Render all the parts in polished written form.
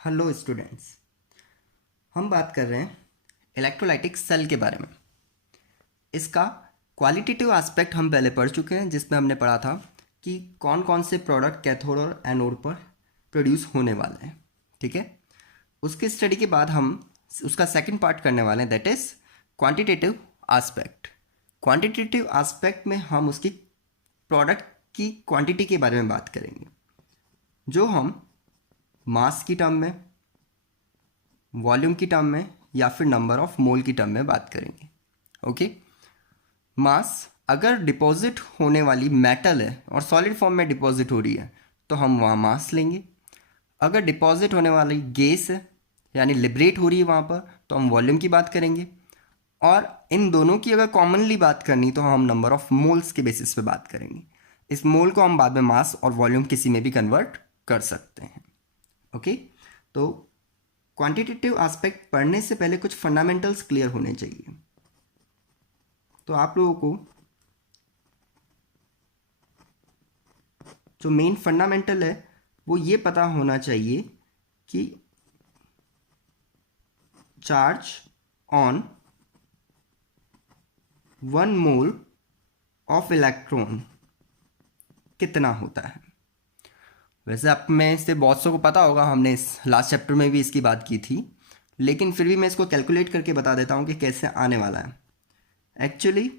Hello students. हम बात कर रहे हैं इलेक्ट्रोलाइटिक सेल के बारे में। इसका क्वालिटेटिव एस्पेक्ट हम पहले पढ़ चुके हैं, जिसमें हमने पढ़ा था कि कौन कौन से प्रोडक्ट कैथोड और एनोड पर प्रोड्यूस होने वाले हैं। ठीक है, उसके स्टडी के बाद हम उसका सेकंड पार्ट करने वाले हैं, that is quantitative aspect. Quantitative aspect में हम उसकी प्रोडक्ट की क्वांटिटी के बारे में बात करेंगे, जो हम मास की टर्म में, वॉल्यूम की टर्म में या फिर नंबर ऑफ मोल की टर्म में बात करेंगे। ओके, मास अगर डिपॉजिट होने वाली मेटल है और सॉलिड फॉर्म में डिपॉजिट हो रही है तो हम वहाँ मास लेंगे। अगर डिपॉजिट होने वाली गैस है यानी लिबरेट हो रही है वहाँ पर, तो हम वॉल्यूम की बात करेंगे। और इन दोनों की अगर कॉमनली बात करनी तो हम नंबर ऑफ मोल्स के बेसिस पे बात करेंगे। इस मोल को हम बाद में मास और वॉल्यूम किसी में भी कन्वर्ट कर सकते हैं। ओके, तो क्वांटिटेटिव एस्पेक्ट पढ़ने से पहले कुछ फंडामेंटल्स क्लियर होने चाहिए। तो आप लोगों को जो मेन फंडामेंटल है वो ये पता होना चाहिए कि charge on 1 mole of electron कितना होता है। वैसे आप में से बहुत सौ को पता होगा, हमने इस लास्ट चैप्टर में भी इसकी बात की थी, लेकिन फिर भी मैं इसको कैलकुलेट करके बता देता हूँ कि कैसे आने वाला है। एक्चुअली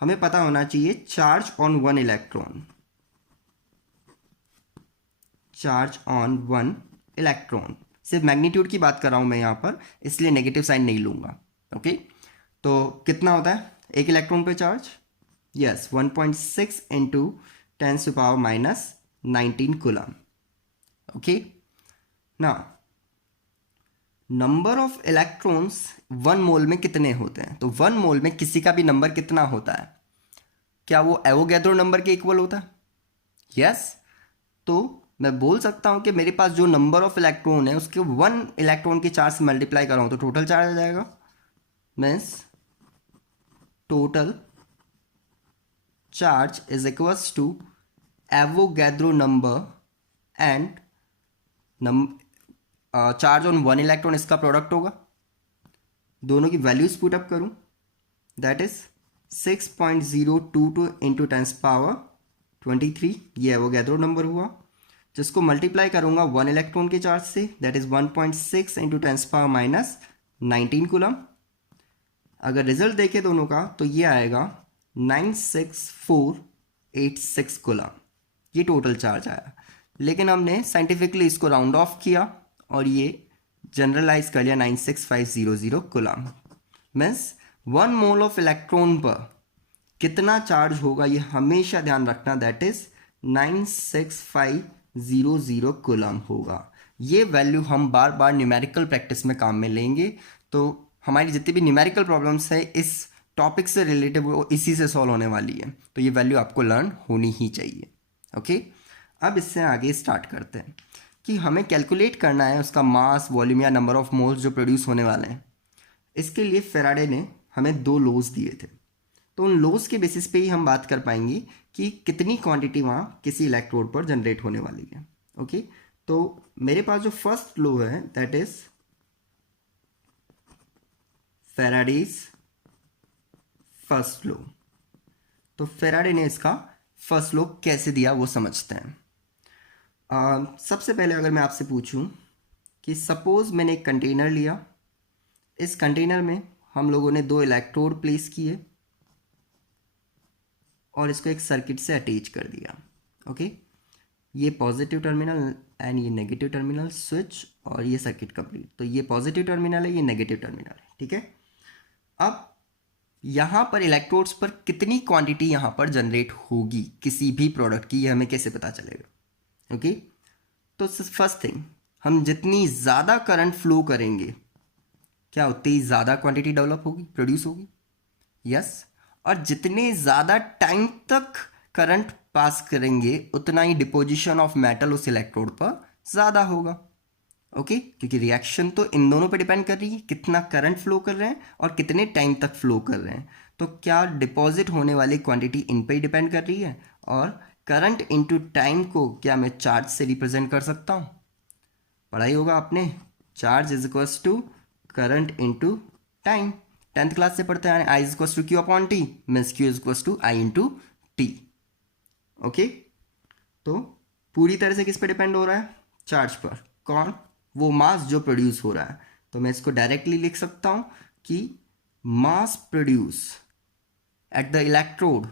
हमें पता होना चाहिए charge on 1 electron, charge on 1 electron. सिर्फ मैग्नीट्यूड की बात कर रहा हूँ मैं यहाँ पर, इसलिए नेगेटिव साइन नहीं लूँगा। ओके, तो कितना होता है एक इलेक्ट्रॉन पे charge? Yes, 1.6 into 10⁻⁻19 coulomb. Okay, ना नंबर ऑफ इलेक्ट्रॉन्स 1 मोल में कितने होते हैं? तो 1 मोल में किसी का भी नंबर कितना होता है? क्या वो एवोगैड्रो नंबर के इक्वल होता है? यस, तो मैं बोल सकता हूं कि मेरे पास जो नंबर ऑफ इलेक्ट्रॉन है उसके 1 इलेक्ट्रॉन के चार्ज से मल्टीप्लाई कर रहा हूं तो टोटल चार्ज आ जाएगा। Means total charge is equals to Avogadro number and charge on 1 electron, इसका प्रोडक्ट होगा। दोनों की वैल्यूज पुट अप करूं, दैट इज 6.022 इंटू 10⁻23, ये एवोगैड्रो नंबर हुआ, जिसको मल्टीप्लाई करूंगा 1 इलेक्ट्रॉन के चार्ज से, दैट इज 1.6 इंटू 10⁻⁻19 कूलम। अगर रिजल्ट देखें दोनों का तो ये आएगा 96486 कूलम, ये टोटल चार्ज आया। लेकिन हमने साइंटिफिकली इसको राउंड ऑफ किया और ये जनरलाइज कर लिया 96500 coulomb. Means 1 mole of electron पर कितना चार्ज होगा ये हमेशा ध्यान रखना, दैट इज 96500 कूलम होगा। ये वैल्यू हम बार बार न्यूमेरिकल प्रैक्टिस में काम में लेंगे, तो हमारी जितनी भी न्यूमेरिकल प्रॉब्लम्स है इस टॉपिक से रिलेटेड वो इसी से सॉल्व होने वाली है, तो ये वैल्यू आपको लर्न होनी ही चाहिए। ओके, अब इससे आगे स्टार्ट करते हैं कि हमें कैलकुलेट करना है उसका मास, वॉल्यूम या नंबर ऑफ मोल्स जो प्रोड्यूस होने वाले हैं। इसके लिए फेराडे ने हमें 2 लॉज दिए थे, तो उन लॉज के बेसिस पे ही हम बात कर पाएंगे कि कितनी क्वांटिटी वहाँ किसी इलेक्ट्रोड पर जनरेट होने वाली है। ओके, तो मेरे पास जो फर्स्ट लॉ है that is Faraday's first law. तो फेराडे ने इसका फर्स्ट लॉ कैसे दिया वो समझते हैं। सबसे पहले अगर मैं आपसे पूछूं कि सपोज मैंने एक कंटेनर लिया, इस कंटेनर में हम लोगों ने 2 इलेक्ट्रोड प्लेस किए और इसको एक सर्किट से अटैच कर दिया। ओके, ये पॉजिटिव टर्मिनल एंड ये नेगेटिव टर्मिनल स्विच, और ये सर्किट कंप्लीट। तो ये पॉजिटिव टर्मिनल है, ये नेगेटिव टर्मिनल है। ठीक है, अब यहाँ पर इलेक्ट्रोड्स पर कितनी क्वांटिटी यहाँ पर जनरेट होगी किसी भी प्रोडक्ट की, ये हमें कैसे पता चलेगा? ओके, तो फर्स्ट थिंग, हम जितनी ज़्यादा करंट फ्लो करेंगे क्या उतनी ही ज़्यादा क्वांटिटी डेवलप होगी, प्रोड्यूस होगी। यस, और जितने ज़्यादा टाइम तक करंट पास करेंगे उतना ही डिपोजिशन ऑफ मेटल उस इलेक्ट्रोड पर ज़्यादा होगा। ओके, क्योंकि रिएक्शन तो इन दोनों पे डिपेंड कर रही है, कितना करंट फ्लो कर रहे हैं और कितने टाइम तक फ्लो कर रहे हैं। तो क्या डिपॉजिट होने वाली क्वांटिटी इन पे ही डिपेंड कर रही है, और करंट इनटू टाइम को क्या मैं चार्ज से रिप्रेजेंट कर सकता हूँ? पढ़ाई होगा आपने, charge is equals to current into time, 10th class से पढ़ते हैं। I is equals to Q upon T, means Q is equals to I into T. Okay, तो पूरी तरह से किस पे डिपेंड हो रहा है? चार्ज पर। कौन? वो मास जो प्रोड्यूस हो रहा है। तो मैं इसको डायरेक्टली लिख सकता हूं कि mass produce at the electrode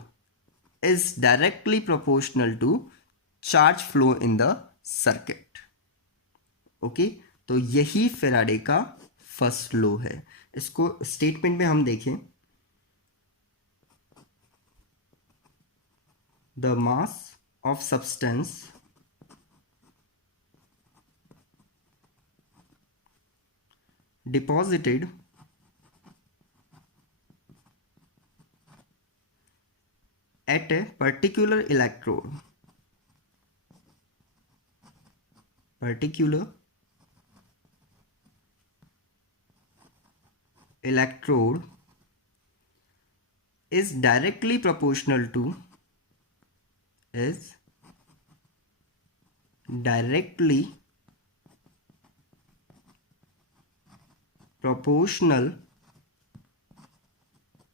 is directly proportional to charge flow in the circuit. Okay, तो यही फेराडे का फर्स्ट लॉ है। इसको स्टेटमेंट में हम देखें, the mass of substance deposited at a particular electrode is directly proportional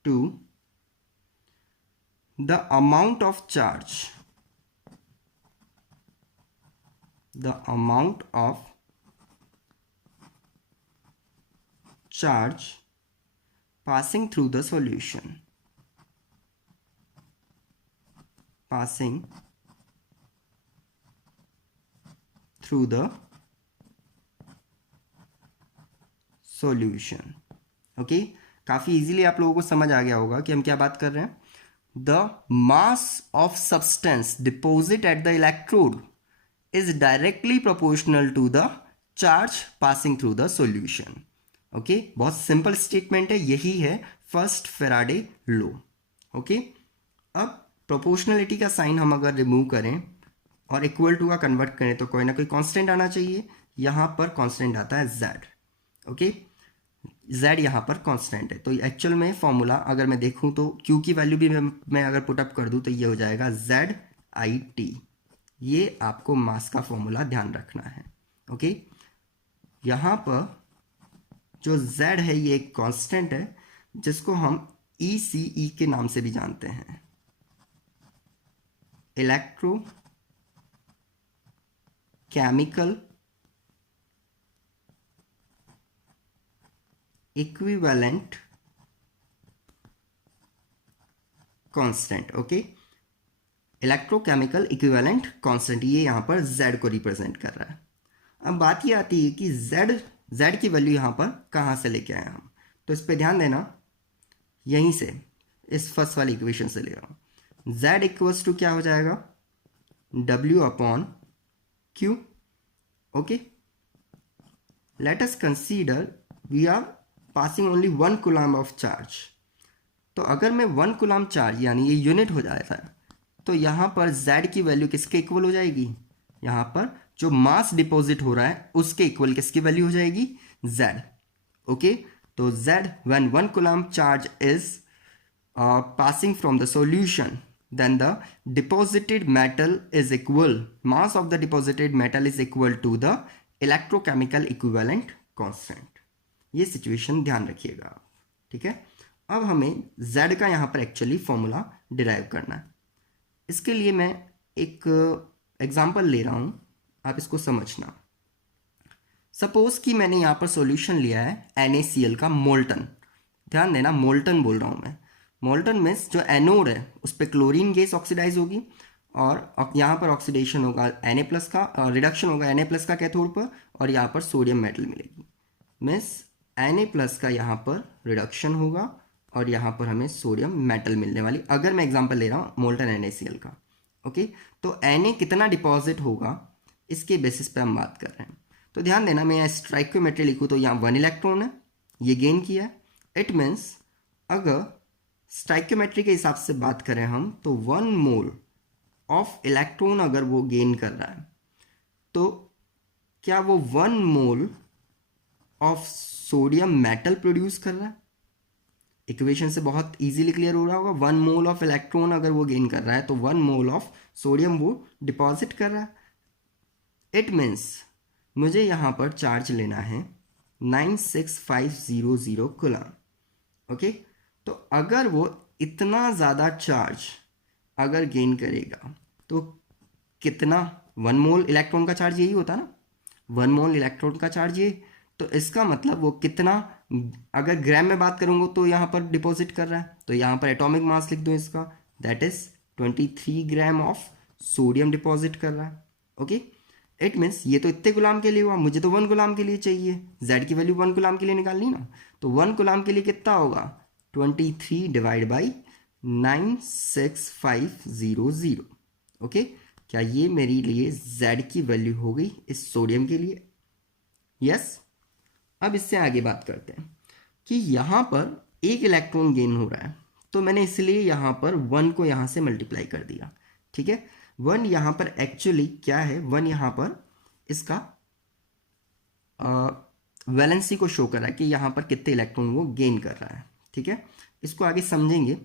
to the amount of charge passing through the solution, okay, काफ़ी easily आप लोगों को समझ आ गया होगा कि हम क्या बात कर रहे हैं। The mass of substance deposit at the electrode is directly proportional to the charge passing through the solution. Okay, बहुत सिंपल स्टेटमेंट है, यही है फर्स्ट फेराडे लॉ। ओके, अब प्रोपोर्शनलिटी का साइन हम अगर रिमूव करें और इक्वल टू का कन्वर्ट करें तो कोई ना कोई कांस्टेंट आना चाहिए। यहाँ पर कांस्टेंट आता है z। ओके, z यहाँ पर कांस्टेंट है, तो एक्चुअल में फॉर्मूला अगर मैं देखूँ तो q की वैल्यू भी मैं अगर पुटअप कर दूँ तो ये हो जाएगा ZIT। ये आपको मास का फॉर्मूला ध्यान रखना है। ओके, यहाँ पर जो z है ये एक कांस्टेंट है जिसको हम ECE के नाम से भी जानते हैं, electro chemical equivalent constant. Okay, electrochemical equivalent constant, ये यहाँ पर z को रिप्रेजेंट कर रहा है। अब बात ये आती है कि z की वैल्यू यहाँ पर कहाँ से लेके आए हम, तो इस पर ध्यान देना, यहीं से इस फर्स्ट वाली इक्वेशन से ले रहा हूँ। z इक्वल्स टू क्या हो जाएगा? W upon Q। Okay, let us consider we are passing only 1 coulomb of charge. तो अगर मैं 1 कूलम्ब चार्ज यानी ये यूनिट हो जाता है तो यहाँ पर z की वैल्यू किसके इक्वल हो जाएगी? यहाँ पर जो मास डिपॉजिट हो रहा है उसके इक्वल किसकी वैल्यू हो जाएगी? z। ओके, तो z when 1 coulomb charge is passing from the solution then the deposited metal is equal, mass of the deposited metal is equal to the electrochemical equivalent constant। ये situation ध्यान रखिएगा आप, ठीक है। अब हमें z का यहाँ पर एक्चुअली फॉर्मूला डिराइव करना है। इसके लिए मैं एक एग्जांपल ले रहा हूँ, आप इसको समझना। सपोज कि मैंने यहाँ पर सॉल्यूशन लिया है NaCl का मोल्टन, ध्यान देना मोल्टन बोल रहा हूँ मैं। मोल्टन मीन्स जो एनोड है उस पर क्लोरीन गैस ऑक्सीडाइज होगी और यहाँ पर ऑक्सीडेशन होगा Na प्लस का, रिडक्शन होगा Na प्लस का कैथोड पर, और यहाँ पर सोडियम मेटल मिलेगी। मीन्स Na प्लस का यहाँ पर रिडक्शन होगा और यहाँ पर हमें सोडियम मेटल मिलने वाली, अगर मैं एग्जांपल ले रहा हूँ मोल्टन NaCl का। ओके, तो Na कितना डिपॉजिट होगा इसके बेसिस पे हम बात कर रहे हैं। तो ध्यान देना, मैं यहाँ स्ट्राइक्योमेट्री लिखूँ तो यहाँ 1 इलेक्ट्रॉन है, ये गेन किया है। इट मीन्स अगर स्टाइक्योमेट्री के हिसाब से बात करें हम तो 1 मोल ऑफ इलेक्ट्रॉन अगर वो गेन कर रहा है तो क्या वो 1 mole of sodium metal produce कर रहा है? इक्वेशन से बहुत इजीली क्लियर हो रहा होगा। 1 मोल ऑफ इलेक्ट्रॉन अगर वो गेन कर रहा है तो 1 मोल ऑफ सोडियम वो डिपॉजिट कर रहा है। इट मीन्स मुझे यहाँ पर चार्ज लेना है 96500 कूलम। ओके, तो अगर वो इतना ज़्यादा चार्ज अगर गेन करेगा तो कितना, 1 मोल इलेक्ट्रॉन का चार्ज यही होता ना, 1 मोल इलेक्ट्रॉन का चार्ज ये, तो इसका मतलब वो कितना, अगर ग्राम में बात करूँगा तो यहाँ पर डिपॉजिट कर रहा है, तो यहाँ पर एटॉमिक मास लिख दो इसका, that is 23 gram of sodium deposit कर रहा है। ओके, इट मीन्स ये तो इतने गुलाम के लिए हुआ, मुझे तो 1 गुलाम के लिए चाहिए, जेड की वैल्यू 1 गुलाम के लिए निकालनी ना, तो 1 गुलाम के लिए कितना होगा, 23 डिवाइड बाई 96500। ओके, क्या ये मेरे लिए z की वैल्यू हो गई इस सोडियम के लिए? यस। अब इससे आगे बात करते हैं कि यहाँ पर एक इलेक्ट्रॉन गेन हो रहा है, तो मैंने इसलिए यहाँ पर 1 को यहाँ से मल्टीप्लाई कर दिया। ठीक है, 1 यहाँ पर एक्चुअली क्या है, 1 यहाँ पर इसका वैलेंसी को शो कर रहा है कि यहाँ पर कितने इलेक्ट्रॉन वो गेन कर रहा है। ठीक है, इसको आगे समझेंगे।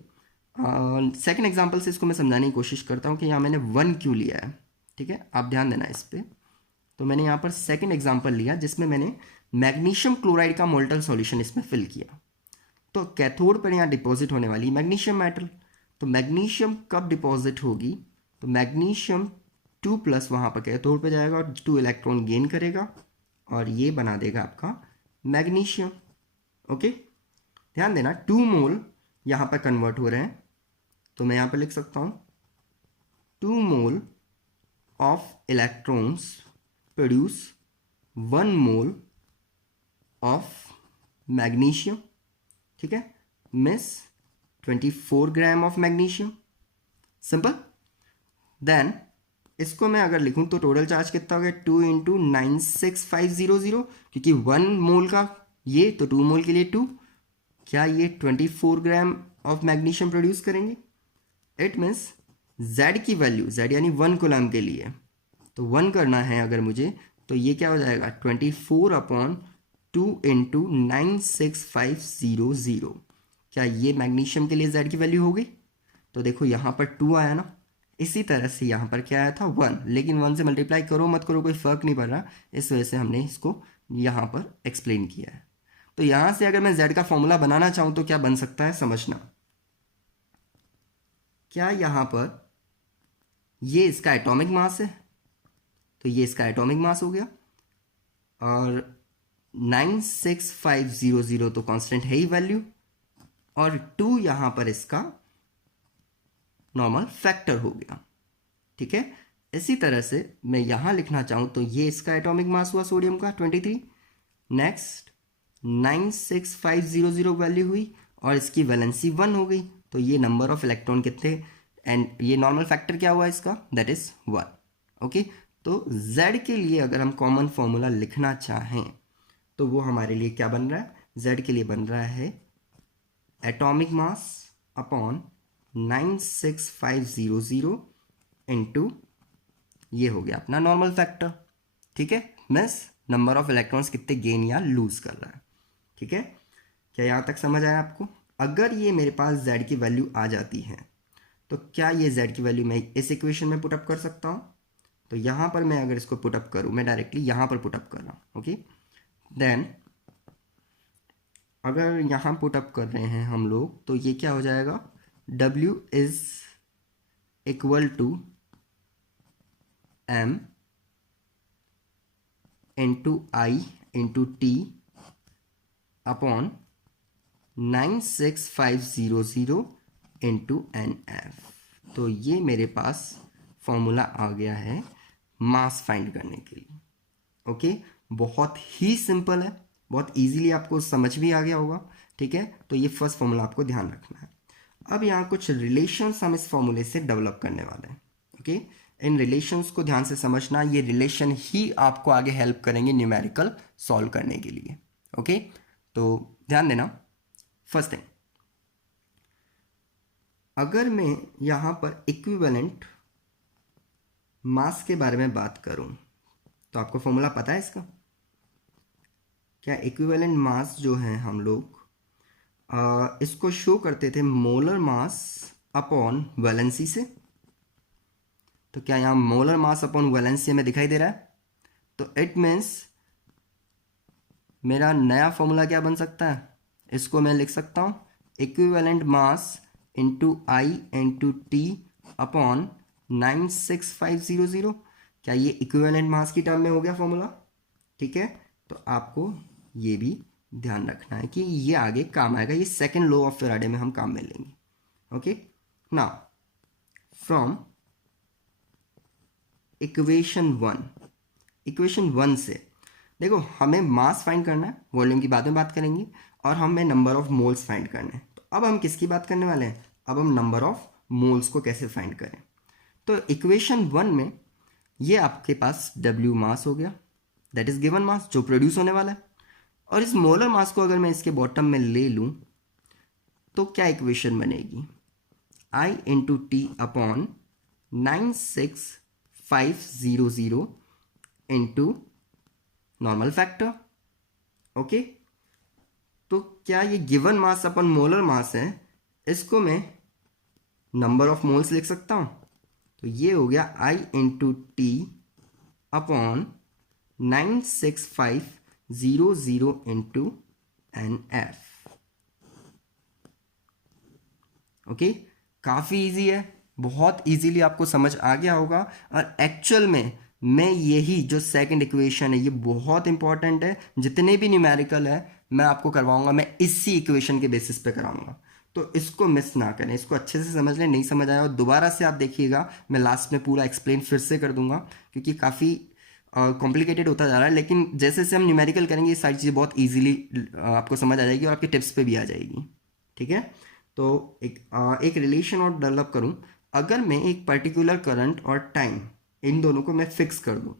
सेकंड एग्जांपल से इसको मैं समझाने की कोशिश करता हूँ कि यहाँ मैंने 1 क्यों लिया है। ठीक है, आप ध्यान देना इस पर। तो मैंने यहाँ पर सेकंड एग्जांपल लिया जिसमें मैंने मैग्नीशियम क्लोराइड का मोल्टल सॉल्यूशन इसमें फिल किया। तो कैथोड पर यहाँ डिपॉजिट होने वाली मैग्नीशियम मेटल, तो मैग्नीशियम कब डिपॉजिट होगी, तो मैग्नीशियम 2+ वहाँ पर कैथोड पर जाएगा और 2 इलेक्ट्रॉन गेन करेगा और ये बना देगा आपका मैग्नीशियम। ओके, ध्यान देना 2 मोल यहाँ पर कन्वर्ट हो रहे हैं, तो मैं यहाँ पर लिख सकता हूँ 2 mole of electrons produce 1 mole of magnesium. ठीक है, मिस 24 gram of magnesium, simple. Then इसको मैं अगर लिखूं तो टोटल चार्ज कितना हो गया, 2 इंटू 96500, क्योंकि 1 मोल का ये, तो 2 मोल के लिए 2, क्या ये 24 ग्राम ऑफ मैग्नीशियम प्रोड्यूस करेंगे? इट मीन्स z की वैल्यू, z यानी 1 कूलम के लिए, तो 1 करना है अगर मुझे, तो ये क्या हो जाएगा 24/2 इंटू 96500। क्या ये मैग्नीशियम के लिए z की वैल्यू हो गई? तो देखो यहाँ पर 2 आया ना, इसी तरह से यहाँ पर क्या आया था 1, लेकिन 1 से मल्टीप्लाई करो मत करो कोई फ़र्क नहीं पड़ रहा, इस वजह से हमने इसको यहाँ पर एक्सप्लेन किया है। तो यहाँ से अगर मैं z का फॉर्मूला बनाना चाहूँ तो क्या बन सकता है, समझना। क्या यहाँ पर ये इसका एटॉमिक मास है, तो ये इसका एटॉमिक मास हो गया, और 96500 तो कांस्टेंट है ही वैल्यू, और 2 यहाँ पर इसका नॉर्मल फैक्टर हो गया। ठीक है, इसी तरह से मैं यहाँ लिखना चाहूँ तो ये इसका एटॉमिक मास हुआ सोडियम का 23, नेक्स्ट 96500 वैल्यू हुई और इसकी वैलेंसी 1 हो गई, तो ये नंबर ऑफ इलेक्ट्रॉन कितने, एंड ये नॉर्मल फैक्टर क्या हुआ इसका, दैट इज 1। ओके, तो z के लिए अगर हम कॉमन फॉर्मूला लिखना चाहें तो वो हमारे लिए क्या बन रहा है, z के लिए बन रहा है एटॉमिक मास अपॉन 96500 इंटू ये हो गया अपना नॉर्मल फैक्टर। ठीक है, मीन्स नंबर ऑफ इलेक्ट्रॉन्स कितने गेन या लूज कर रहा है। ठीक है, क्या यहाँ तक समझ आया आपको? अगर ये मेरे पास z की वैल्यू आ जाती है तो क्या ये z की वैल्यू मैं इस इक्वेशन में पुटअप कर सकता हूँ? तो यहाँ पर मैं अगर इसको पुटअप करूँ, मैं डायरेक्टली यहाँ पर पुटअप कर रहा हूँ। ओके, देन अगर यहाँ पुटअप कर रहे हैं हम लोग तो ये क्या हो जाएगा, W is equal to M into I into T upon 96500 into NF। तो ये मेरे पास फॉर्मूला आ गया है मास फाइंड करने के लिए। ओके, बहुत ही सिंपल है, बहुत इजीली आपको समझ भी आ गया होगा। ठीक है, तो ये फर्स्ट फॉर्मूला आपको ध्यान रखना है। अब यहाँ कुछ रिलेशंस हम इस फॉर्मूले से डेवलप करने वाले हैं। ओके, इन रिलेशंस को ध्यान से समझना, ये रिलेशन ही आपको आगे हेल्प करेंगे न्यूमेरिकल सॉल्व करने के लिए। ओके, तो ध्यान देना। फर्स्ट थिंग, अगर मैं यहाँ पर इक्विवेलेंट मास के बारे में बात करूँ तो आपको फॉर्मूला पता है इसका? क्या इक्विवेलेंट मास जो है हम लोग इसको शो करते थे मोलर मास अपॉन वैलेंसी से। तो क्या यहाँ मोलर मास अपॉन वैलेंसी हमें दिखाई दे रहा है? तो इट मीन्स मेरा नया फॉर्मूला क्या बन सकता है, इसको मैं लिख सकता हूँ equivalent mass into I into T upon 96500। क्या ये इक्विवेलेंट मास की टर्म में हो गया फॉर्मूला? ठीक है, तो आपको ये भी ध्यान रखना है कि ये आगे काम आएगा, ये सेकेंड लॉ ऑफ फैराडे में हम काम में लेंगे। Okay, now from equation one से देखो हमें मास फाइंड करना है, वॉल्यूम की बाद में बात करेंगे, और हमें नंबर ऑफ मोल्स फाइंड करने हैं। तो अब हम किसकी बात करने वाले हैं, अब हम नंबर ऑफ मोल्स को कैसे फाइंड करें। तो इक्वेशन वन में ये आपके पास W मास हो गया, दैट इज गिवन मास जो प्रोड्यूस होने वाला है, और इस मोलर मास को अगर मैं इसके बॉटम में ले लूँ तो क्या इक्वेशन बनेगी, I into T upon 96500 into normal factor. Okay, तो क्या ये गिवन मास अपन मोलर मास है, इसको मैं नंबर ऑफ मोल्स लिख सकता हूँ। तो ये हो गया I into T upon 96500 into NF। Okay, काफ़ी इजी है, बहुत इजीली आपको समझ आ गया होगा। और एक्चुअल में मैं यही जो सेकंड इक्वेशन है ये बहुत इंपॉर्टेंट है, जितने भी न्यूमेरिकल है मैं आपको करवाऊंगा, मैं इसी इक्वेशन के बेसिस पे कराऊंगा, तो इसको मिस ना करें, इसको अच्छे से समझ लें। नहीं समझ आया और दोबारा से आप देखिएगा, मैं लास्ट में पूरा एक्सप्लेन फिर से कर दूंगा, क्योंकि काफ़ी कॉम्प्लिकेटेड होता जा रहा है, लेकिन जैसे जैसे हम न्यूमेरिकल करेंगे ये सारी चीज़ें बहुत ईजिली आपको समझ आ जाएगी और आपके टिप्स पे भी आ जाएगी। ठीक है, तो एक रिलेशन और डेवलप करूं, अगर मैं एक पर्टिकुलर करंट और टाइम इन दोनों को मैं फिक्स कर दूं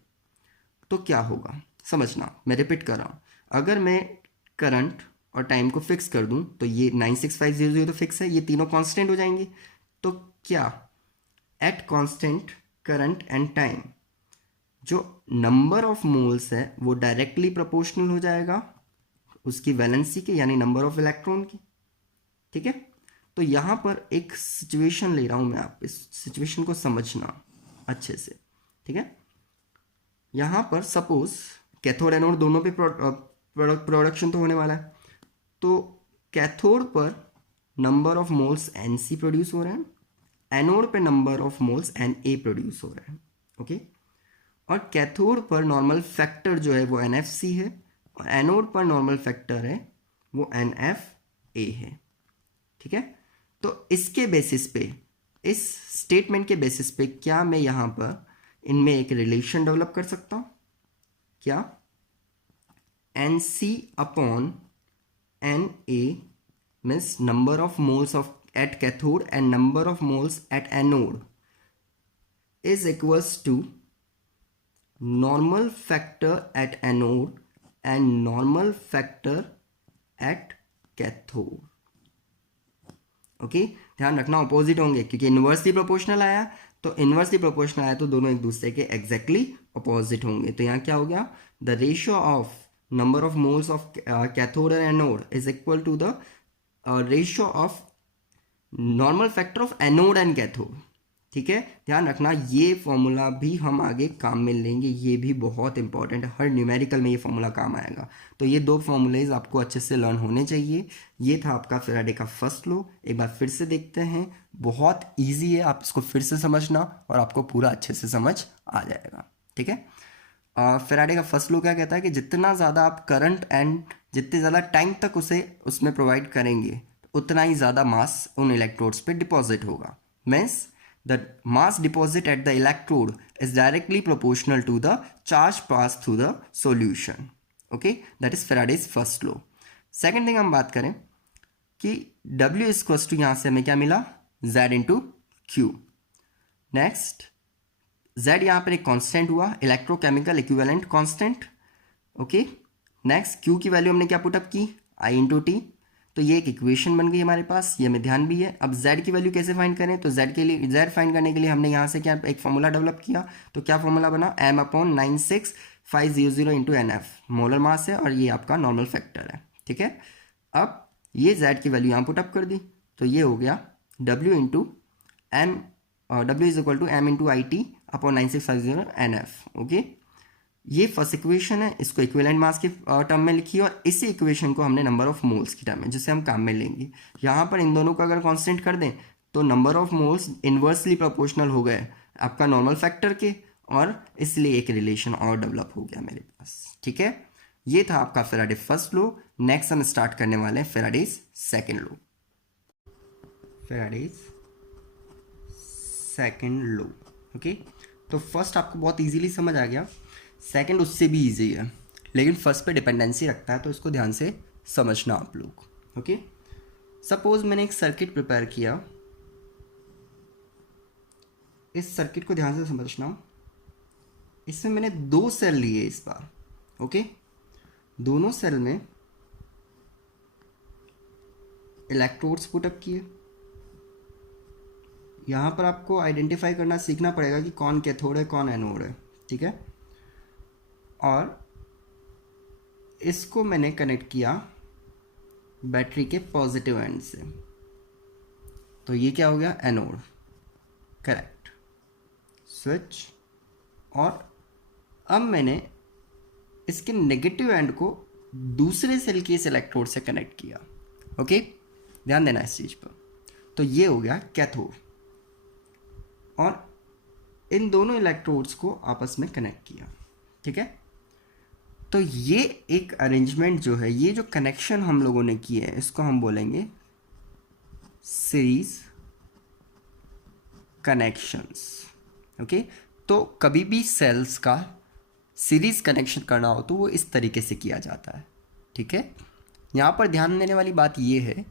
तो क्या होगा, समझना, मैं रिपीट कर रहा हूं। अगर मैं करंट और टाइम को फिक्स कर दूं तो ये 96500 तो फिक्स है, ये तीनों कांस्टेंट हो जाएंगे। तो क्या at constant current and time जो नंबर ऑफ मोल्स है वो डायरेक्टली प्रोपोर्शनल हो जाएगा उसकी वैलेंसी के, यानी नंबर ऑफ इलेक्ट्रॉन की। ठीक है, तो यहां पर एक सिचुएशन ले रहा हूं मैं, आप इस सिचुएशन को समझना अच्छे से। ठीक है, यहां पर सपोज कैथोड एनोड दोनों पे प्रोडक्शन तो होने वाला है, तो कैथोड पर number of moles Nc produce हो रहे हैं, एनोड पे number of moles Na produce हो रहे हैं। ओके, और कैथोड पर नॉर्मल फैक्टर जो है वो NFC है, और एनोड पर नॉर्मल फैक्टर है वो NFA है। ठीक है, तो इसके बेसिस पे, इस स्टेटमेंट के बेसिस पे क्या मैं यहां पर इनमें एक रिलेशन डेवलप कर सकता हूं, क्या Nc upon Na means number of moles of at cathode and number of moles at anode is equals to normal factor at anode and normal factor at cathode. Okay, ध्यान रखना opposite होंगे, क्योंकि inversely proportional आया, तो inversely proportional आया तो दोनों एक दूसरे के एग्जैक्टली अपोजिट होंगे। तो यहाँ क्या हो गया, the ratio of number of moles of cathode and anode is equal to the ratio of normal factor of anode and cathode. ठीक है, ध्यान रखना, ये फॉर्मूला भी हम आगे काम में लेंगे, ये भी बहुत इंपॉर्टेंट है, हर न्यूमेरिकल में ये फॉर्मूला काम आएगा। तो ये दो फॉर्मूलेज आपको अच्छे से लर्न होने चाहिए। ये था आपका फैराडे का फर्स्ट लॉ, एक बार फिर से देखते हैं, बहुत इजी है, आप इसको फिर से समझना और आपको पूरा अच्छे से समझ आ जाएगा। ठीक है, फैराडे का फर्स्ट लॉ क्या कहता है कि जितना ज़्यादा आप करंट एंड जितने ज़्यादा टाइम तक उसे उसमें प्रोवाइड करेंगे उतना ही ज़्यादा मास उन इलेक्ट्रोड्स पे डिपॉजिट होगा। Means the mass deposit at the electrode is directly proportional to the charge passed through the solution. Okay, that is Faraday's first law. Second thing हम बात करें कि W is equals to, यहाँ से हमें क्या मिला, Z into Q. Next, Z यहाँ पर एक कांस्टेंट हुआ, electrochemical equivalent constant. Okay, next Q की वैल्यू हमने क्या पुटअप की, I into T। तो ये एक इक्वेशन बन गई हमारे पास, ये हमें ध्यान भी है। अब Z की वैल्यू कैसे फाइंड करें, तो Z के लिए, Z फाइंड करने के लिए हमने यहाँ से क्या एक फॉर्मूला डेवलप किया, तो क्या फॉर्मूला बना, m upon 96500 into NF, molar mass है और ये आपका नॉर्मल फैक्टर है। ठीक है, अब ये Z की वैल्यू यहाँ पुटअप कर दी, तो ये हो गया W into M, W is equal to M into IT upon 9650 NF। Okay, ये फर्स्ट इक्वेशन है, इसको इक्विवेलेंट मास के टर्म में लिखिए और इसी इक्वेशन को हमने नंबर ऑफ मोल्स की टर्म में, जिसे हम काम में लेंगे। यहाँ पर इन दोनों को अगर कांस्टेंट कर दें तो number of moles inversely proportional हो गए आपका नॉर्मल फैक्टर के, और इसलिए एक रिलेशन और डेवलप हो गया मेरे पास। ठीक है, ये था आपका फैराडे फर्स्ट लॉ। नेक्स्ट हम स्टार्ट करने वाले हैं Faraday's second law. Faraday's second law. Okay, तो फर्स्ट आपको बहुत इजीली समझ आ गया, सेकंड उससे भी इजी है, लेकिन फर्स्ट पे डिपेंडेंसी रखता है, तो इसको ध्यान से समझना आप लोग। ओके, सपोज मैंने एक सर्किट प्रिपेयर किया, इस सर्किट को ध्यान से समझना। इसमें मैंने 2 सेल लिए इस बार। ओके, दोनों सेल में इलेक्ट्रोड्स पुटअप किए। यहाँ पर आपको आइडेंटिफाई करना सीखना पड़ेगा कि कौन कैथोड है कौन एनोड है। ठीक है, और इसको मैंने कनेक्ट किया बैटरी के पॉजिटिव एंड से, तो ये क्या हो गया, एनोड। Correct, switch. और अब मैंने इसके नेगेटिव एंड को दूसरे सेल के इस इलेक्ट्रोड से कनेक्ट किया। ओके, ध्यान देना इस चीज़ पर। तो ये हो गया कैथोड, और इन दोनों इलेक्ट्रोड्स को आपस में कनेक्ट किया। ठीक है, तो ये एक अरेंजमेंट जो है, ये जो कनेक्शन हम लोगों ने किए हैं, इसको हम बोलेंगे सीरीज कनेक्शंस। ओके, तो कभी भी सेल्स का सीरीज कनेक्शन करना हो तो वो इस तरीके से किया जाता है। ठीक है, यहाँ पर ध्यान देने वाली बात ये है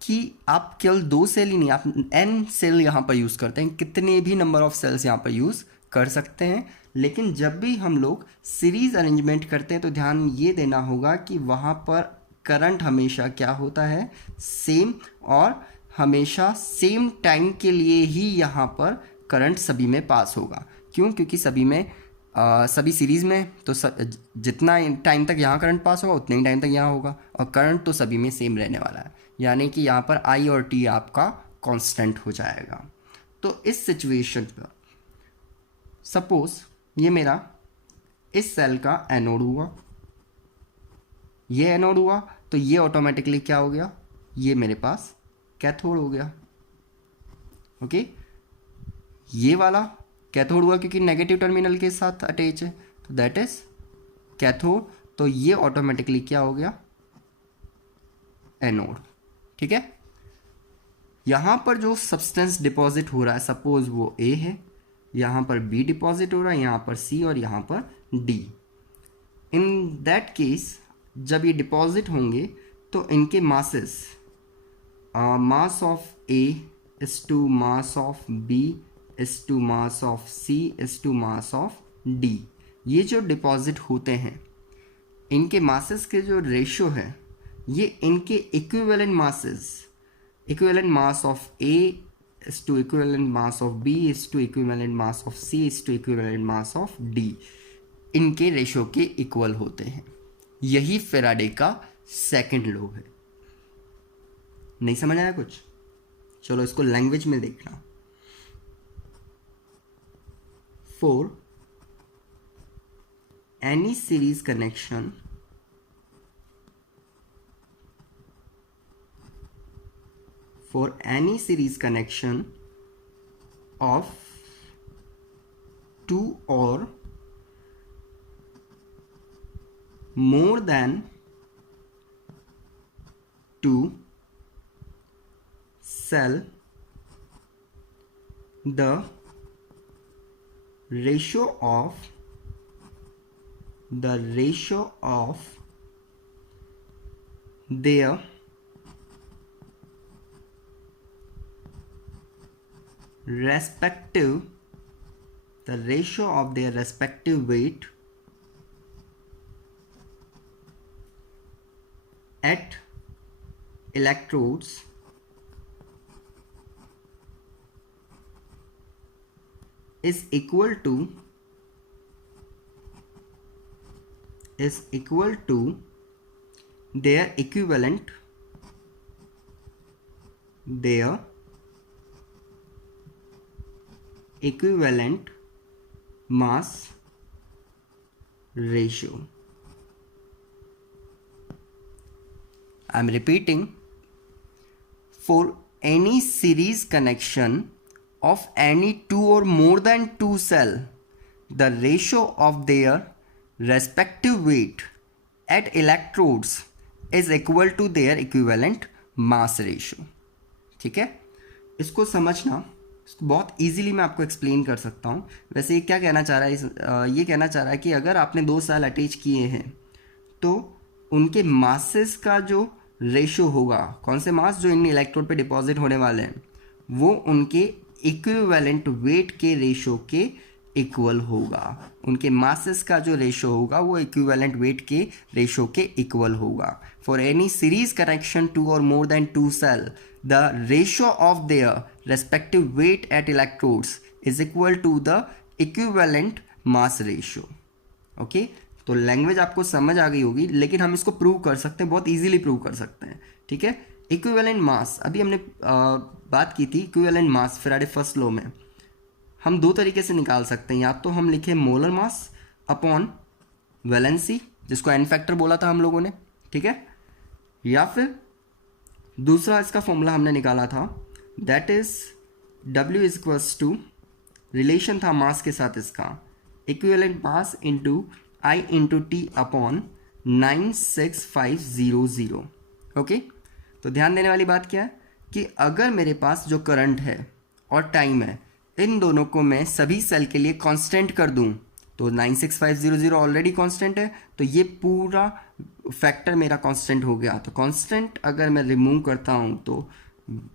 कि आप केवल 2 सेल ही नहीं, आप n सेल यहाँ पर यूज़ करते हैं, कितने भी नंबर ऑफ सेल्स यहाँ पर यूज़ कर सकते हैं। लेकिन जब भी हम लोग सीरीज अरेंजमेंट करते हैं तो ध्यान ये देना होगा कि वहाँ पर करंट हमेशा क्या होता है, सेम, और हमेशा सेम टाइम के लिए ही यहाँ पर करंट सभी में पास होगा। क्यों? क्योंकि सभी में सभी सीरीज़ में तो जितना टाइम तक यहाँ करंट पास होगा उतने ही टाइम तक यहाँ होगा, और करंट तो सभी में सेम रहने वाला है, यानी कि यहाँ पर I और T आपका कांस्टेंट हो जाएगा। तो इस सिचुएशन पर सपोज ये मेरा इस सेल का एनोड हुआ, ये एनोड हुआ, तो ये ऑटोमेटिकली क्या हो गया, ये मेरे पास कैथोड हो गया। ओके, ये वाला कैथोड हुआ क्योंकि नेगेटिव टर्मिनल के साथ अटैच है, तो दैट इज कैथोड, तो ये ऑटोमेटिकली क्या हो गया, एनोड। ठीक है, यहाँ पर जो सब्सटेंस डिपॉजिट हो रहा है, सपोज वो A है, यहाँ पर B डिपॉजिट हो रहा है, यहाँ पर C और यहाँ पर D। इन दैट केस जब ये डिपॉजिट होंगे तो इनके masses, mass of A is to mass of B is to mass of C is to mass of D। ये जो डिपॉजिट होते हैं इनके मासेस के जो रेशो है, ये इनके equivalent masses, equivalent mass of A is to equivalent mass of B is to equivalent mass of C is to equivalent mass of D, इनके रेशो के इक्वल होते हैं। यही फेराडे का सेकंड लॉ है। नहीं समझ आया कुछ? चलो इसको लैंग्वेज में देखना। For any series connection for any series connection of 2 or more than 2 cell, the ratio of their respective weight at electrodes is equal to their equivalent mass ratio. I'm repeating, for any series connection of any two or more than two cell, the ratio of their respective weight at electrodes is equal to their equivalent mass ratio. ठीक है, इसको समझना, इसको बहुत easily मैं आपको explain कर सकता हूँ. वैसे ये क्या कहना चाह रहा है, ये कहना चाह रहा है कि अगर आपने दो सेल अटैच किए हैं तो उनके मासेस का जो रेशो होगा, कौन से मास जो इन इलेक्ट्रोड पे डिपॉजिट होने वाले हैं, वो उनके इक्विवेलेंट वेट के रेशो के इक्वल होगा. उनके मासेस का जो रेशो होगा वो इक्विवेलेंट वेट के रेशो के इक्वल होगा. For any series connection two और more than two cell, the ratio of their respective weight at electrodes is equal to the equivalent mass ratio. Okay, तो language आपको समझ आ गई होगी, लेकिन हम इसको प्रूव कर सकते हैं, बहुत इजीली प्रूव कर सकते हैं. ठीक है, इक्विवेलेंट मास, अभी हमने बात की थी equivalent mass Faraday first law में. हम दो तरीके से निकाल सकते हैं, या तो हम लिखें मोलर मास अपॉन वैलेंसी, जिसको एन फैक्टर बोला था हम लोगों ने. ठीक है, या फिर दूसरा इसका फॉर्मूला हमने निकाला था, that is W is equals to, relation था मास के साथ इसका, equivalent mass into I into T upon 96500. Okay, तो ध्यान देने वाली बात क्या है कि अगर मेरे पास जो करंट है और टाइम है, इन दोनों को मैं सभी सेल के लिए कांस्टेंट कर दूं, तो 96500 ऑलरेडी कांस्टेंट है, तो ये पूरा फैक्टर मेरा कांस्टेंट हो गया. तो कांस्टेंट अगर मैं रिमूव करता हूं तो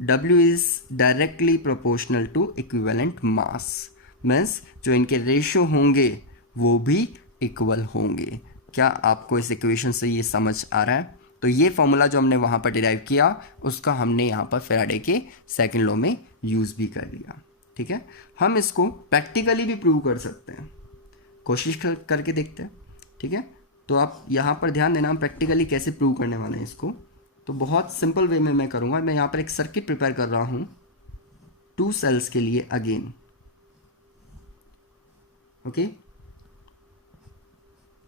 W is directly proportional to equivalent mass, means जो इनके रेशियो होंगे वो भी इक्वल होंगे. क्या आपको इस इक्वेशन से ये समझ आ रहा है? तो ये फॉर्मूला जो हमने वहाँ पर डिराइव किया, उसका हमने यहाँ पर फैराडे के सेकंड लॉ में यूज़ भी कर लिया. ठीक है, हम इसको प्रैक्टिकली भी प्रूव कर सकते हैं, कोशिश करके देखते हैं. ठीक है, तो आप यहाँ पर ध्यान देना, हम प्रैक्टिकली कैसे प्रूव करने वाले हैं इसको. तो बहुत सिंपल वे में मैं करूँगा. मैं यहाँ पर एक सर्किट प्रिपेयर कर रहा हूँ टू सेल्स के लिए अगेन. ओके,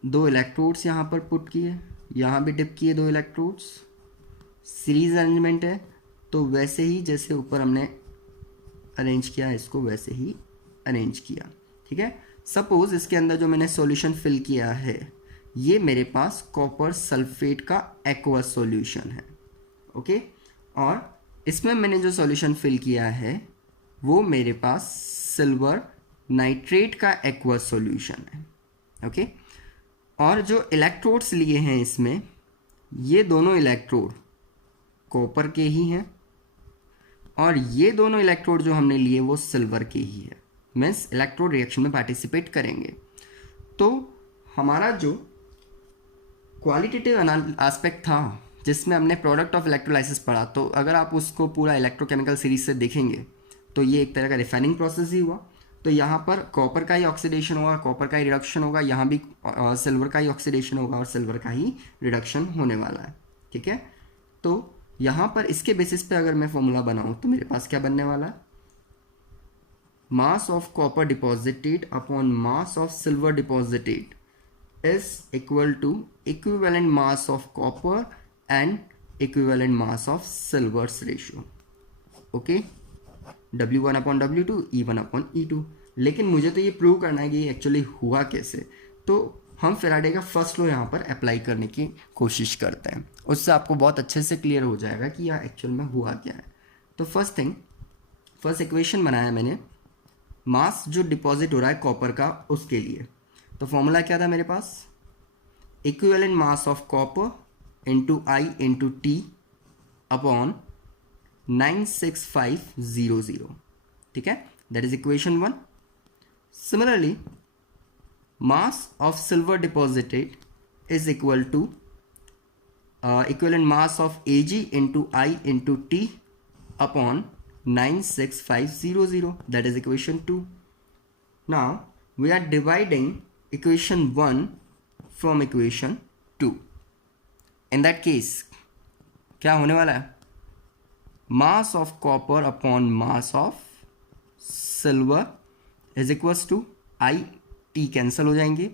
दो इलेक्ट्रोड्स यहाँ पर पुट किए, यहाँ भी डिप किए दो इलेक्ट्रोड्स, सीरीज अरेंजमेंट है, तो वैसे ही जैसे ऊपर हमने अरेंज किया इसको वैसे ही अरेंज किया. ठीक है, सपोज इसके अंदर जो मैंने सॉल्यूशन फिल किया है, ये मेरे पास कॉपर सल्फेट का एक्वस सॉल्यूशन है. ओके, और इसमें मैंने जो सॉल्यूशन फिल किया है वो मेरे पास सिल्वर नाइट्रेट का एक्वस सॉल्यूशन है. ओके, और जो इलेक्ट्रोड्स लिए हैं इसमें, ये दोनों इलेक्ट्रोड कॉपर के ही हैं, और ये दोनों इलेक्ट्रोड जो हमने लिए वो सिल्वर के ही है. मीन्स इलेक्ट्रोड रिएक्शन में पार्टिसिपेट करेंगे. तो हमारा जो क्वालिटेटिव एस्पेक्ट था जिसमें हमने प्रोडक्ट ऑफ इलेक्ट्रोलाइसिस पढ़ा, तो अगर आप उसको पूरा इलेक्ट्रोकेमिकल सीरीज से देखेंगे तो ये एक तरह का रिफाइनिंग प्रोसेस ही हुआ. तो यहाँ पर कॉपर का ही ऑक्सीडेशन होगा, कॉपर का ही रिडक्शन होगा, यहाँ भी सिल्वर का ही ऑक्सीडेशन होगा और सिल्वर का ही रिडक्शन होने वाला है. ठीक है, तो यहाँ पर इसके बेसिस पे अगर मैं फॉर्मूला बनाऊँ तो मेरे पास क्या बनने वाला है, मास of copper deposited upon mass of silver deposited is equal to equivalent mass of copper and equivalent mass of silver's ratio. Okay, W1 upon W2, E1 upon E2. लेकिन मुझे तो ये प्रूव करना है कि ये एक्चुअली हुआ कैसे. तो हम फैराडे का फर्स्ट लॉ यहाँ पर अप्लाई करने की कोशिश करते हैं, उससे आपको बहुत अच्छे से क्लियर हो जाएगा कि यह एक्चुअल में हुआ क्या है. तो फर्स्ट इक्वेशन बनाया मैंने, मास जो डिपॉजिट हो रहा है कॉपर का उसके लिए. तो फॉर्मूला क्या था मेरे पास, equivalent mass of copper into I into T upon 96500. ठीक है, that is equation 1. Similarly mass of silver deposited is equal to equivalent mass of AG into I into T upon 96500. That is equation 2. Now we are dividing equation 1 from equation 2. in that case क्या होने वाला है, mass of copper upon mass of silver is equals to I T cancel हो जाएंगे,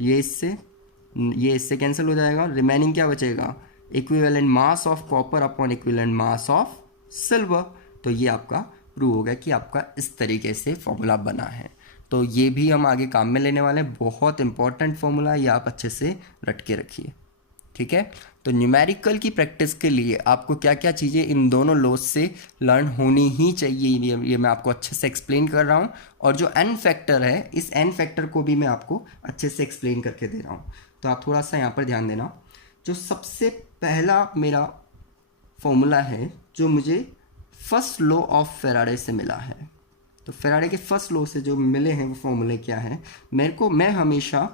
ये इससे cancel हो जाएगा, रिमेनिंग क्या बचेगा, equivalent mass of copper upon equivalent mass of silver. तो ये आपका प्रूव हो गया कि आपका इस तरीके से फॉर्मूला बना है। तो ये भी हम आगे काम में लेने वाले हैं, बहुत इंपॉर्टेंट फॉर्मूला, ये आप अच्छे से रट के रखिए, ठीक है। तो न्यूमेरिकल की प्रैक्टिस के लिए आपको क्या क्या चीज़ें इन दोनों लॉज से लर्न होनी ही चाहिए, ये मैं आपको अच्छे से एक्सप्लेन कर रहा हूँ। और जो एन फैक्टर है, इस एन फैक्टर को भी मैं आपको अच्छे से एक्सप्लेन करके दे रहा हूँ। तो आप थोड़ा सा यहाँ पर ध्यान देना। जो सबसे पहला मेरा फॉर्मूला है जो मुझे फर्स्ट लॉ ऑफ फेराडे से मिला है, तो फेराडे के फर्स्ट लॉ से जो मिले हैं वो फॉर्मूले क्या है, मैं हमेशा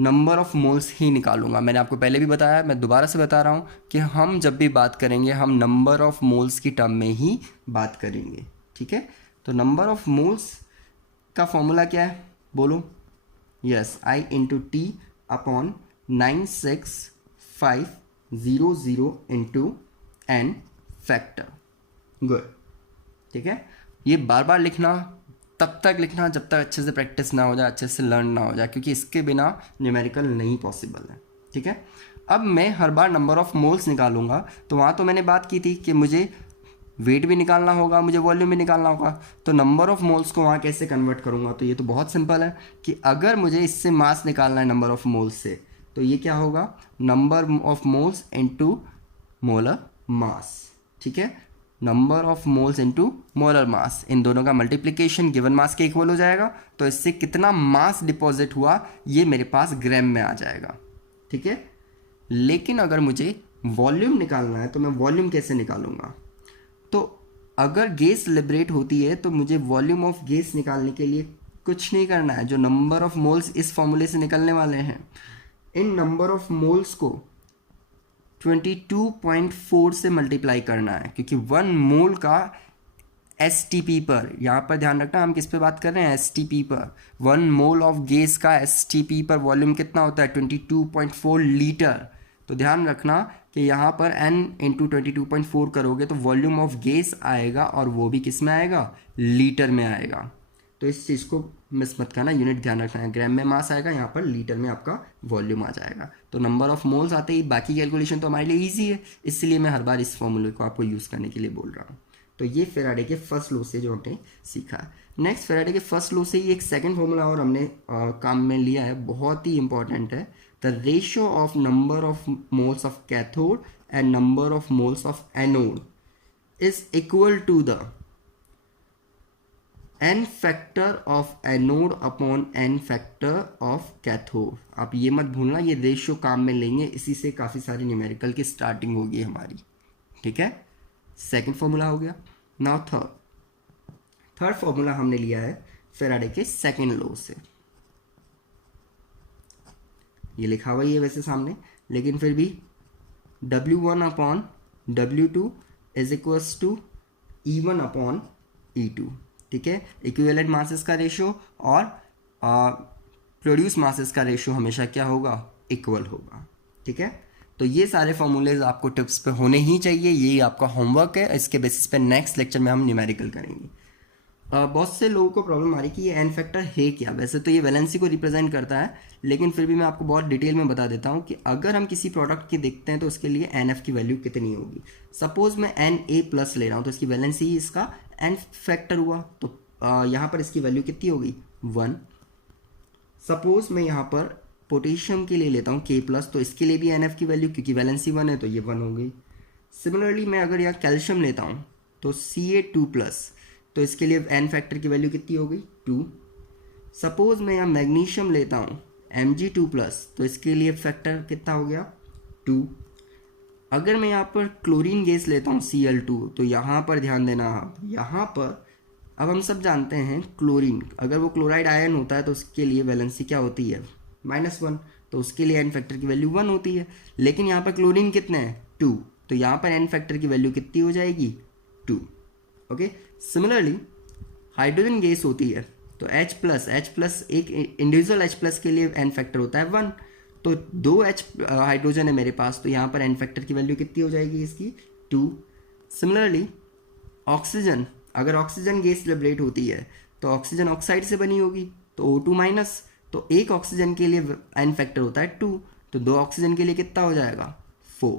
नंबर ऑफ मोल्स ही निकालूंगा। मैंने आपको पहले भी बताया, मैं दोबारा से बता रहा हूँ कि हम जब भी बात करेंगे हम नंबर ऑफ मोल्स की टर्म में ही बात करेंगे, ठीक है। तो नंबर ऑफ मोल्स का फॉर्मूला क्या है, बोलो। Yes, I into T upon 96500 into N factor. Good, ठीक है। ये बार बार लिखना, तब तक लिखना जब तक अच्छे से प्रैक्टिस ना हो जाए, अच्छे से लर्न ना हो जाए, क्योंकि इसके बिना न्यूमेरिकल नहीं पॉसिबल है, ठीक है। अब मैं हर बार नंबर ऑफ मोल्स निकालूंगा, तो वहाँ तो मैंने बात की थी कि मुझे वेट भी निकालना होगा, मुझे वॉल्यूम भी निकालना होगा। तो नंबर ऑफ मोल्स को वहाँ कैसे कन्वर्ट करूँगा, तो ये तो बहुत सिंपल है कि अगर मुझे इससे मास निकालना है नंबर ऑफ मोल्स से, तो ये क्या होगा, number of moles into molar mass, ठीक है। Number of moles into molar mass, इन दोनों का मल्टीप्लिकेशन गिवन मास के इक्वल हो जाएगा। तो इससे कितना मास डिपॉजिट हुआ ये मेरे पास ग्राम में आ जाएगा, ठीक है। लेकिन अगर मुझे वॉल्यूम निकालना है तो मैं वॉल्यूम कैसे निकालूंगा, तो अगर गैस लिबरेट होती है तो मुझे वॉल्यूम ऑफ गैस निकालने के लिए कुछ नहीं करना है, जो नंबर ऑफ मोल्स इस फॉर्मूले से निकलने वाले हैं, इन नंबर ऑफ मोल्स को 22.4 से मल्टीप्लाई करना है, क्योंकि 1 मोल का एसटीपी पर, यहाँ पर ध्यान रखना हम किस पे बात कर रहे हैं, एसटीपी पर। 1 मोल ऑफ गैस का एसटीपी पर वॉल्यूम कितना होता है, 22.4 लीटर। तो ध्यान रखना कि यहाँ पर n इंटू 22.4 करोगे तो वॉल्यूम ऑफ गैस आएगा, और वो भी किस में आएगा, लीटर में आएगा। तो इस चीज़ को मिस मत करना, यूनिट ध्यान रखना है, ग्राम में मास आएगा, यहाँ पर लीटर में आपका वॉल्यूम आ जाएगा। तो नंबर ऑफ मोल्स आते ही बाकी कैलकुलेशन तो हमारे लिए इजी है, इसलिए मैं हर बार इस फॉर्मूले को आपको यूज़ करने के लिए बोल रहा हूँ। तो ये फेराडे के फर्स्ट लॉ से जो हमने सीखा। नेक्स्ट, फेराडे के फर्स्ट लॉ से ही एक सेकेंड फॉर्मूला और हमने काम में लिया है, बहुत ही इंपॉर्टेंट है। The ratio of number of moles of cathode and number of moles of anode is equal to the n factor of anode upon n factor of cathode. आप ये मत भूलना, ये रेशियो काम में लेंगे, इसी से काफ़ी सारी न्यूमेरिकल की स्टार्टिंग होगी हमारी, ठीक है। सेकंड फॉर्मूला हो गया। नाउ थर्ड फॉर्मूला हमने लिया है फेराडे के सेकंड लॉ से। ये लिखा हुआ ही है वैसे सामने, लेकिन फिर भी W1 upon W2 is equals to E1 upon E2, ठीक है। इक्विवेलेंट मासेस का रेशियो और प्रोड्यूस मासेस का रेशियो हमेशा क्या होगा, इक्वल होगा, ठीक है। तो ये सारे फॉर्मूलेज आपको टिप्स पे होने ही चाहिए, ये आपका होमवर्क है, इसके बेसिस पे नेक्स्ट लेक्चर में हम न्यूमेरिकल करेंगे। बहुत से लोगों को प्रॉब्लम आ रही कि ये एन फैक्टर है क्या। वैसे तो ये वैलेंसी को रिप्रेजेंट करता है, लेकिन फिर भी मैं आपको बहुत डिटेल में बता देता हूँ कि अगर हम किसी प्रोडक्ट की देखते हैं तो उसके लिए एन एफ की वैल्यू कितनी होगी। सपोज मैं एन ए प्लस ले रहा हूँ तो इसकी वैलेंसी ही इसका एन फैक्टर हुआ, तो यहाँ पर इसकी वैल्यू कितनी होगी, 1। सपोज मैं यहाँ पर पोटेशियम के लिए लेता हूँ के प्लस, तो इसके लिए भी एन एफ की वैल्यू, क्योंकि वैलेंसी 1 है तो ये 1 हो गई। सिमिलरली मैं अगर यहाँ कैल्शियम लेता हूँ तो Ca2 प्लस, तो इसके लिए एन फैक्टर की वैल्यू कितनी हो गई, 2। सपोज मैं यहाँ मैग्नीशियम लेता हूँ Mg2 प्लस, तो इसके लिए फैक्टर कितना हो गया, 2। अगर मैं यहाँ पर क्लोरीन गैस लेता हूँ Cl2, तो यहाँ पर ध्यान देना, यहाँ पर अब हम सब जानते हैं क्लोरीन अगर वो क्लोराइड आयन होता है तो उसके लिए वैलेंसी क्या होती है, -1, तो उसके लिए एन फैक्टर की वैल्यू 1 होती है। लेकिन यहाँ पर क्लोरीन कितने हैं, 2, तो यहाँ पर एन फैक्टर की वैल्यू कितनी हो जाएगी, 2। ओके, सिमिलरली हाइड्रोजन गैस होती है तो H प्लस एक इंडिविजुअल H प्लस के लिए एन फैक्टर होता है 1, तो 2 H हाइड्रोजन है मेरे पास, तो यहाँ पर एन फैक्टर की वैल्यू कितनी हो जाएगी इसकी, 2। सिमिलरली ऑक्सीजन, अगर ऑक्सीजन गैस लिबरेट होती है तो ऑक्सीजन ऑक्साइड से बनी होगी, तो O2 माइनस, तो एक ऑक्सीजन के लिए एन फैक्टर होता है 2, तो 2 ऑक्सीजन के लिए कितना हो जाएगा 4।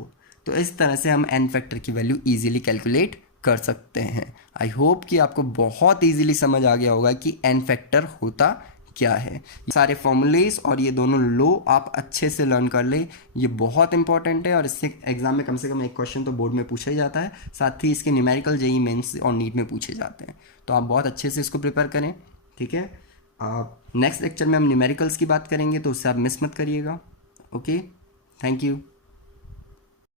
तो इस तरह से हम एन फैक्टर की वैल्यू ईजिली कैलकुलेट कर सकते हैं। आई होप कि आपको बहुत ईजिली समझ आ गया होगा कि एन फैक्टर होता क्या है। सारे फॉर्मूलेज और ये दोनों लो आप अच्छे से लर्न कर ले, ये बहुत इंपॉर्टेंट है और इससे एग्जाम में कम से कम एक क्वेश्चन तो बोर्ड में पूछा ही जाता है, साथ ही इसके न्यूमेरिकल जेई मेंस और नीट में पूछे जाते हैं। तो आप बहुत अच्छे से इसको प्रिपेयर करें, ठीक है। नेक्स्ट लेक्चर में हम न्यूमेरिकल्स की बात करेंगे, तो उससे आप मिस मत करिएगा। Okay, thank you.